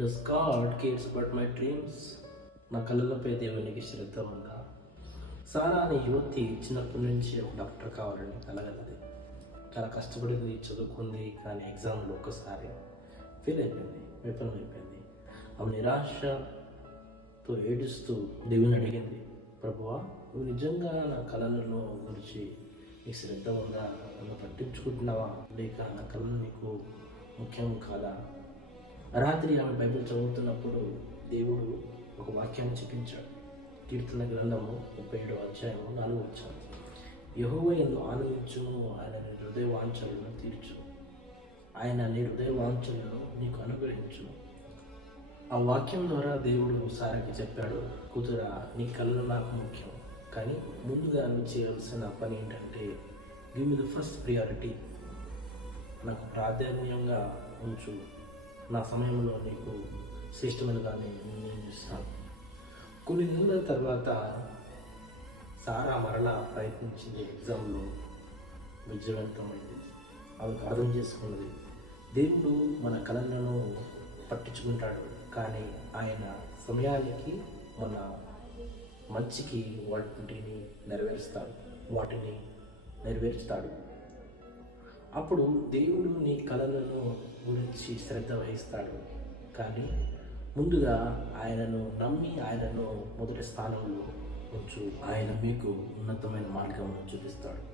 Does God cares but my dreams నా కళ్ళపై దేవునికి శ్రద్ధ ఉందా? సారా అనే యువతి చిన్నప్పటి నుంచి ఒక డాక్టర్ కావాలని కలగలది. చాలా కష్టపడింది చదువుకుంది కానీ ఎగ్జామ్లో ఒక్కసారి ఫెయిల్ అయిపోయింది విఫలమైపోయింది ఆమె నిరాశతో ఏడుస్తూ దేవుని అడిగింది ప్రభువా నువ్వు నిజంగా నా కళలలో గురించి నీకు శ్రద్ధ ఉందా? నన్ను పట్టించుకుంటున్నావా? లేక నా కళలు నీకు ముఖ్యం కాదా? రాత్రి ఆమె బైబిల్ చదువుతున్నప్పుడు దేవుడు ఒక వాక్యాన్ని చూపించాడు. కీర్తన గ్రంథము ముప్పై ఏడు అధ్యాయము నాలుగు వచ్చాను యహోవ ఎందు ఆనందించును ఆయన నీ హృదయ వాంఛలను తీర్చు ఆయన నీ హృదయ వాంఛలను నీకు అనుగ్రహించు ఆ వాక్యం ద్వారా దేవుడు సారాకి చెప్పాడు కుదురా నీ కళ్ళు నాకు ముఖ్యం. కానీ ముందుగా నువ్వు చేయాల్సిన పని ఏంటంటే give me the first priority. నాకు ప్రాధాన్యంగా ఉంచు. నా సమయంలో నీకు శ్రేష్టమైనదాన్ని నేను చూస్తాను కొన్ని నెలల తర్వాత సారా మరలా ప్రయత్నించింది ఎగ్జామ్లో విజయవంతమైంది. అది అర్థం చేసుకున్నది దేవుడు మన కళలను పట్టించుకుంటాడు కానీ ఆయన సమయానికి మన మంచికి వాటిని నెరవేరుస్తాడు వాటిని నెరవేరుస్తాడు. అప్పుడు దేవుడు నీ కళలను గురించి శ్రద్ధ వహిస్తాడు. కానీ ముందుగా ఆయనను నమ్మి ఆయనను మొదటి స్థానంలో ఉంచు. ఆయన మీకు ఉన్నతమైన మార్గం చూపిస్తాడు.